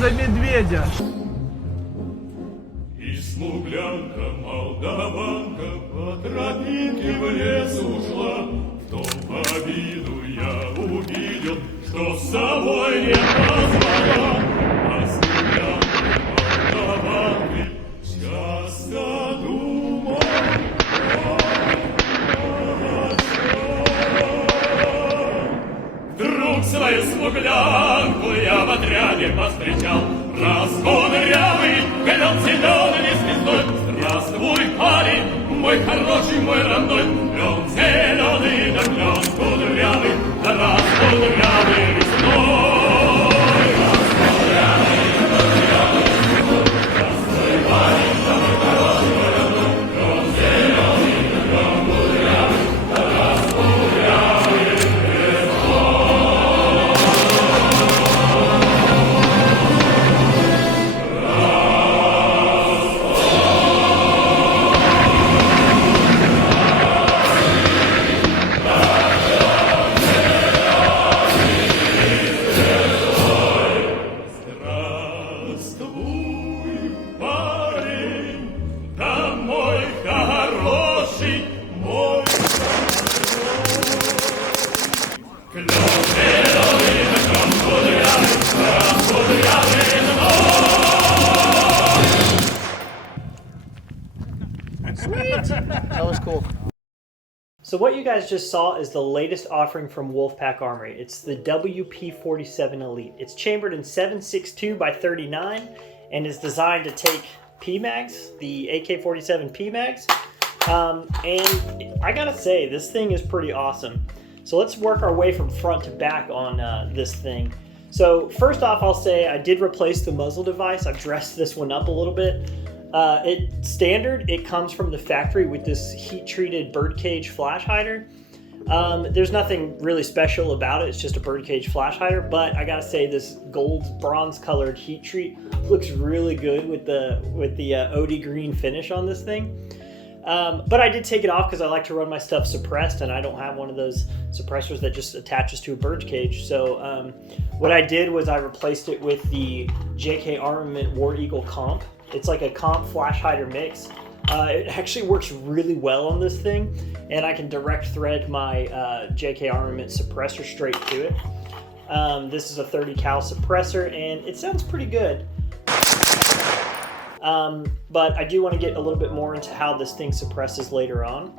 За медведя. И смуглянка, молдаванка по тропинке в лес ушла. В том обиду я увидел, что с собой не позвала. А смуглянка, молдаванки часто думал вдруг свою смуглянку я в отряде повстречал. Раз кудрявый, горел зелеными звездой. Здравствуй, парень, мой хороший, мой родной. Клен зеленый, да клен кудрявый, да раз кудрявый весной. That was cool. So what you guys just saw is the latest offering from Wolfpack Armory. It's the WP47 Elite. It's chambered in 7.62 by 39 and is designed to take PMags, the AK-47 PMags. And I gotta say, this thing is pretty awesome. So let's work our way from front to back on this thing. So first off, I'll say I did replace the muzzle device. I've dressed this one up a little bit. Standard, it comes from the factory with this heat-treated birdcage flash hider. There's nothing really special about it. It's just a birdcage flash hider, but I gotta say this gold bronze colored heat treat looks really good with the OD green finish on this thing. But I did take it off because I like to run my stuff suppressed, and I don't have one of those suppressors that just attaches to a birdcage. So what I did was I replaced it with the JK Armament War Eagle Comp. It's like a comp flash hider mix. It actually works really well on this thing, and I can direct thread my JK Armament suppressor straight to it. This is a 30 cal suppressor, and it sounds pretty good. But I do want to get a little bit more into how this thing suppresses later on.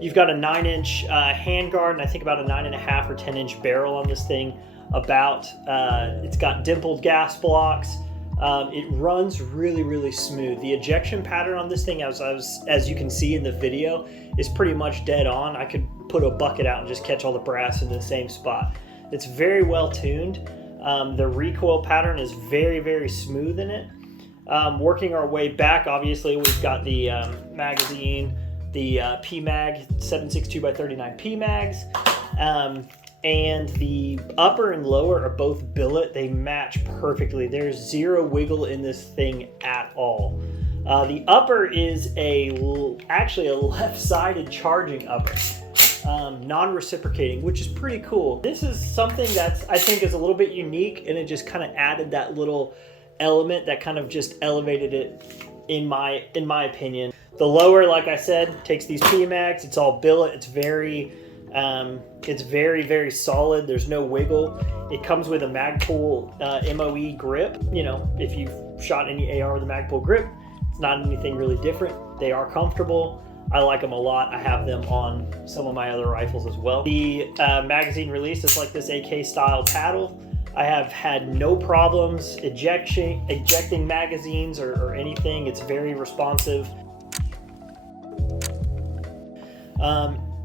You've got a 9-inch handguard, and I think about a 9.5 or 10-inch barrel on this thing. It's got dimpled gas blocks. It runs really, really smooth. The ejection pattern on this thing, as you can see in the video, is pretty much dead on. I could put a bucket out and just catch all the brass in the same spot. It's very well tuned. The recoil pattern is very, very smooth in it. Working our way back, obviously, we've got the magazine, the PMag 7.62 by 39 PMags. And the upper and lower are both billet. They match perfectly. There's zero wiggle in this thing at all. The upper is actually a left-sided charging upper, non-reciprocating, which is pretty cool. This is something that I think is a little bit unique, and it just kind of added that little element that kind of just elevated it in my opinion. The lower, like I said, takes these PMags. It's all billet. It's very, very solid. There's no wiggle. It comes with a Magpul MOE grip. You know, if you've shot any AR with a Magpul grip, it's not anything really different. They are comfortable. I like them a lot. I have them on some of my other rifles as well. The magazine release is like this AK style paddle. I have had no problems ejecting magazines or anything. It's very responsive.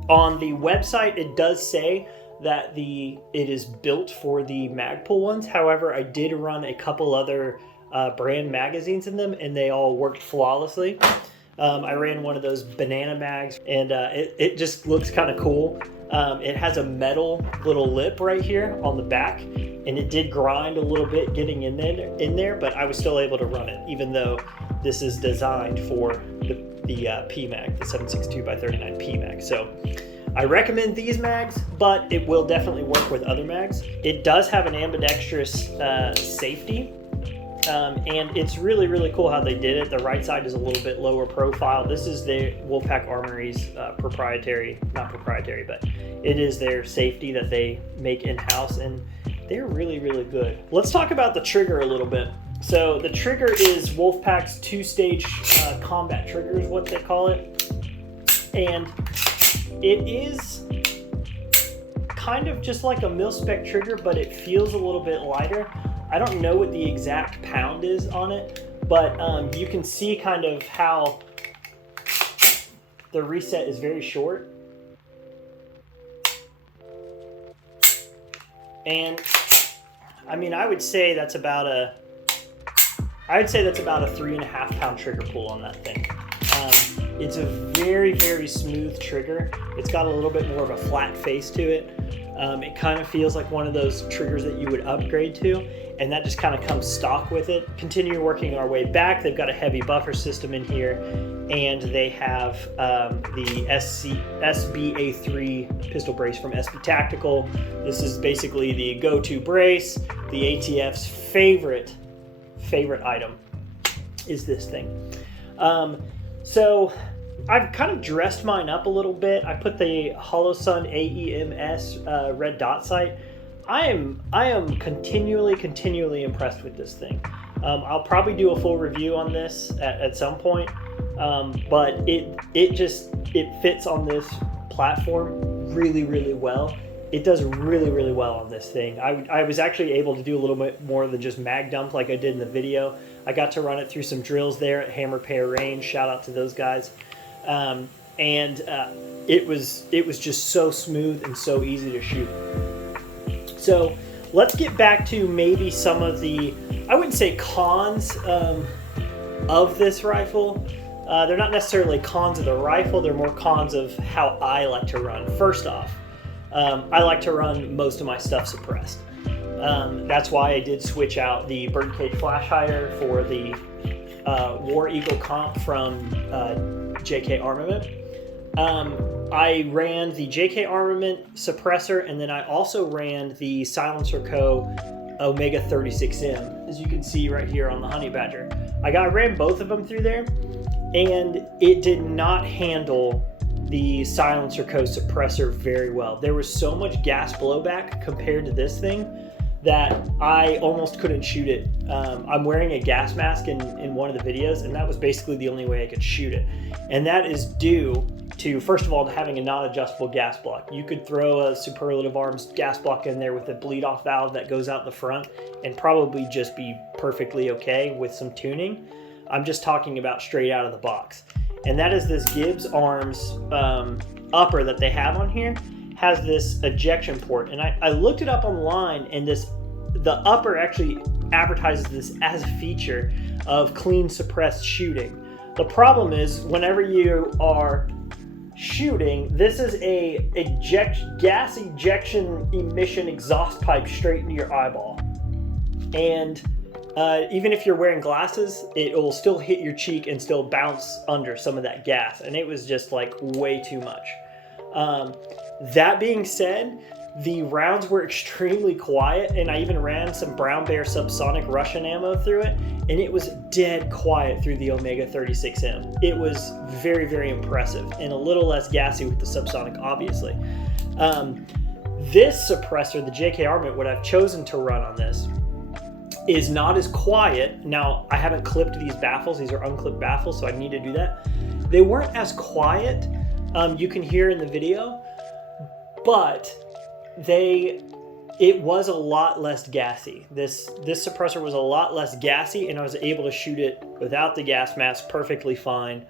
On the website, it does say that it is built for the Magpul ones. However, I did run a couple other brand magazines in them, and they all worked flawlessly. I ran one of those banana mags, and it just looks kind of cool. It has a metal little lip right here on the back, and it did grind a little bit getting in there, but I was still able to run it, even though this is designed for the PMag, the 7.62x39 PMag. So I recommend these mags, but it will definitely work with other mags. It does have an ambidextrous safety. And it's really, really cool how they did it. The right side is a little bit lower profile. This is the Wolfpack Armory's not proprietary, but it is their safety that they make in-house, and they're really, really good. Let's talk about the trigger a little bit. So the trigger is Wolfpack's 2-stage combat trigger is what they call it. And it is kind of just like a mil-spec trigger, but it feels a little bit lighter. I don't know what the exact pound is on it, but you can see kind of how the reset is very short. And I mean, I would say that's about a 3.5 pound trigger pull on that thing. It's a very, very smooth trigger. It's got a little bit more of a flat face to it. It kind of feels like one of those triggers that you would upgrade to, and that just kind of comes stock with it. Continue working our way back. They've got a heavy buffer system in here, and they have the SBA3 pistol brace from SB Tactical. This is basically the go-to brace. The ATF's favorite item is this thing. So I've kind of dressed mine up a little bit. I put the Holosun AEMS red dot sight. I am continually impressed with this thing. I'll probably do a full review on this at some point, but it fits on this platform really, really well. It does really, really well on this thing. I was actually able to do a little bit more than just mag dump like I did in the video. I got to run it through some drills there at Hammer Pair Range. Shout out to those guys. It was just so smooth and so easy to shoot. So let's get back to maybe some of the, I wouldn't say cons of this rifle. They're not necessarily cons of the rifle, they're more cons of how I like to run. First off, I like to run most of my stuff suppressed. That's why I did switch out the birdcage flash hider for the War Eagle comp from JK Armament. I ran the JK Armament suppressor, and then I also ran the Silencer Co. Omega 36M, as you can see right here on the Honey Badger. I ran both of them through there, and it did not handle the Silencer Co. suppressor very well. There was so much gas blowback compared to this thing that I almost couldn't shoot it. I'm wearing a gas mask in one of the videos, and that was basically the only way I could shoot it. And that is due to, first of all, having a non-adjustable gas block. You could throw a Superlative Arms gas block in there with a bleed-off valve that goes out the front and probably just be perfectly okay with some tuning. I'm just talking about straight out of the box. And that is this Gibbs Arms upper that they have on here has this ejection port. And I looked it up online, and the upper actually advertises this as a feature of clean suppressed shooting. The problem is, whenever you are shooting, this is a gas ejection emission exhaust pipe straight into your eyeball. And even if you're wearing glasses, it will still hit your cheek and still bounce under some of that gas. And it was just like way too much. That being said, the rounds were extremely quiet, and I even ran some Brown Bear subsonic Russian ammo through it, and it was dead quiet through the Omega 36M. It was very, very impressive, and a little less gassy with the subsonic, obviously. This suppressor, the JK Armament, what I've chosen to run on this, is not as quiet. Now, I haven't clipped these baffles. These are unclipped baffles, so I need to do that. They weren't as quiet. You can hear in the video, but it was a lot less gassy. This suppressor was a lot less gassy, and I was able to shoot it without the gas mask perfectly fine.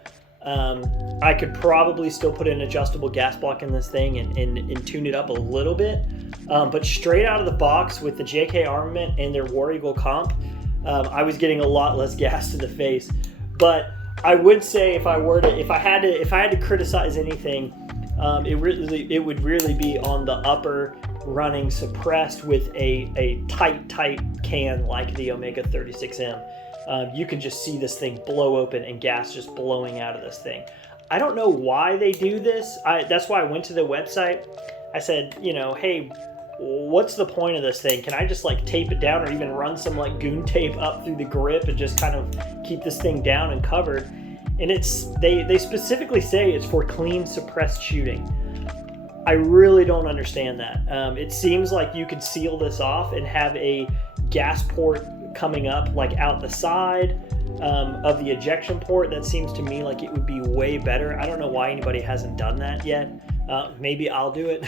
I could probably still put an adjustable gas block in this thing and tune it up a little bit. But straight out of the box with the JK Armament and their War Eagle comp, I was getting a lot less gas to the face. But I would say if I had to criticize anything, it would really be on the upper running suppressed with a tight can like the Omega 36M. You can just see this thing blow open and gas just blowing out of this thing. I don't know why they do this. That's why I went to the website. I said, you know, hey, what's the point of this thing? Can I just like tape it down or even run some like goon tape up through the grip and just kind of keep this thing down and covered? And they specifically say it's for clean suppressed shooting. I really don't understand that. It seems like you could seal this off and have a gas port coming up like out the side of the ejection port. That seems to me like it would be way better. I don't know why anybody hasn't done that yet. Maybe I'll do it.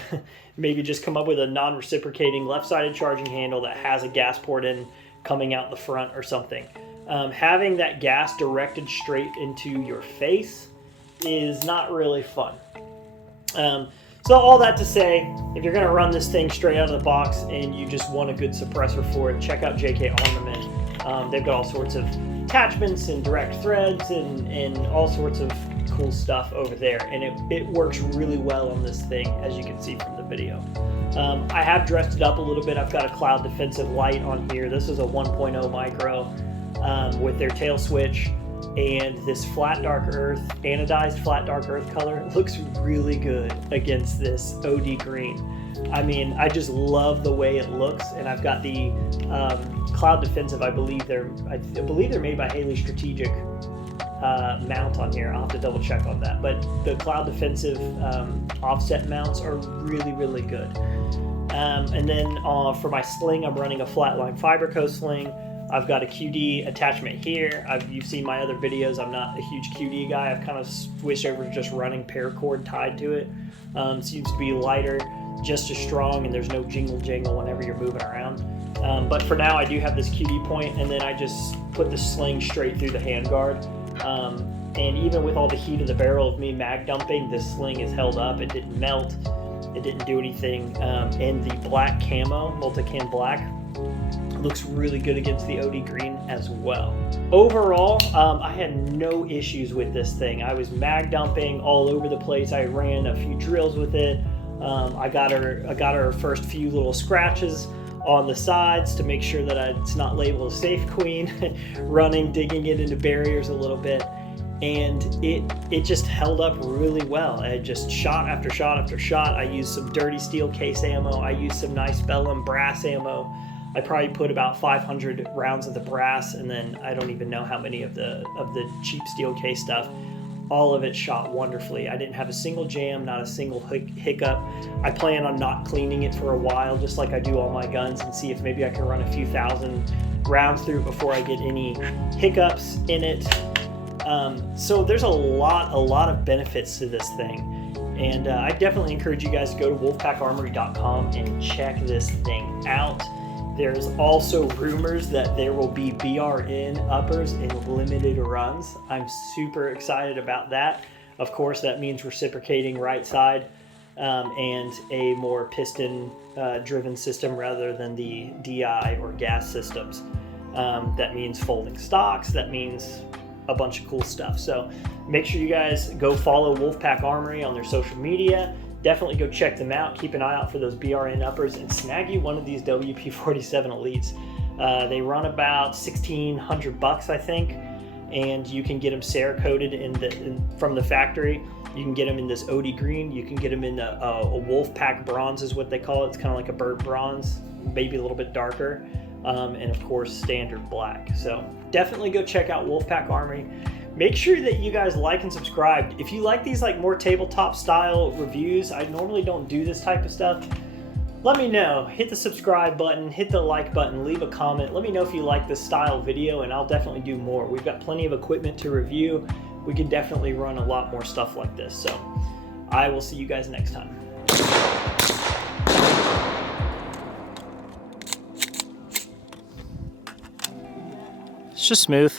Maybe just come up with a non-reciprocating left-sided charging handle that has a gas port in coming out the front or something. Having that gas directed straight into your face is not really fun. So all that to say, if you're going to run this thing straight out of the box and you just want a good suppressor for it, check out JK Armament. They've got all sorts of attachments and direct threads and all sorts of cool stuff over there, and it works really well on this thing, as you can see from the video. I have dressed it up a little bit. I've got a cloud defensive light on here. This is a 1.0 micro with their tail switch, and this flat dark earth, anodized flat dark earth color looks really good against this OD green. I mean, I just love the way it looks, and I've got the cloud defensive. I believe they're made by Haley Strategic mount on here. I'll have to double check on that, but the cloud defensive offset mounts are really good. And then for my sling, I'm running a Flatline Fiberco sling. I've got a QD attachment here. You've seen my other videos. I'm not a huge QD guy. I've kind of switched over to just running paracord tied to it. Seems to be lighter, just as strong, and there's no jingle whenever you're moving around. But for now, I do have this QD point, and then I just put the sling straight through the handguard. And even with all the heat of the barrel of me mag dumping, this sling is held up. It didn't melt. It didn't do anything. And the black camo, Multicam Black, looks really good against the OD green as well. Overall, I had no issues with this thing. I was mag dumping all over the place. I ran a few drills with it. I got her first few little scratches on the sides to make sure that it's not labeled a safe queen, digging it into barriers a little bit, and it just held up really well. I just shot after shot after shot. I used some dirty steel case ammo. I used some nice Bellum brass ammo. I probably put about 500 rounds of the brass, and then I don't even know how many of the cheap steel case stuff. All of it shot wonderfully. I didn't have a single jam, not a single hiccup. I plan on not cleaning it for a while, just like I do all my guns, and see if maybe I can run a few thousand rounds through it before I get any hiccups in it. So there's a lot of benefits to this thing. And I definitely encourage you guys to go to wolfpackarmory.com and check this thing out. There's also rumors that there will be BRN uppers in limited runs. I'm super excited about that. Of course, that means reciprocating right side and a more piston driven system rather than the DI or gas systems. That means folding stocks. That means a bunch of cool stuff. So make sure you guys go follow Wolfpack Armory on their social media. Definitely go check them out. Keep an eye out for those BRN uppers and snag you one of these WP47 Elites. They run about $1,600, I think, and you can get them Cerakoted from the factory. You can get them in this OD green. You can get them in a Wolfpack bronze is what they call it. It's kind of like a bird bronze, maybe a little bit darker, and of course standard black. So definitely go check out Wolfpack Armory. Make sure that you guys like and subscribe. If you like these like more tabletop style reviews, I normally don't do this type of stuff. Let me know. Hit the subscribe button, hit the like button, leave a comment. Let me know if you like this style video, and I'll definitely do more. We've got plenty of equipment to review. We can definitely run a lot more stuff like this. So I will see you guys next time. It's just smooth.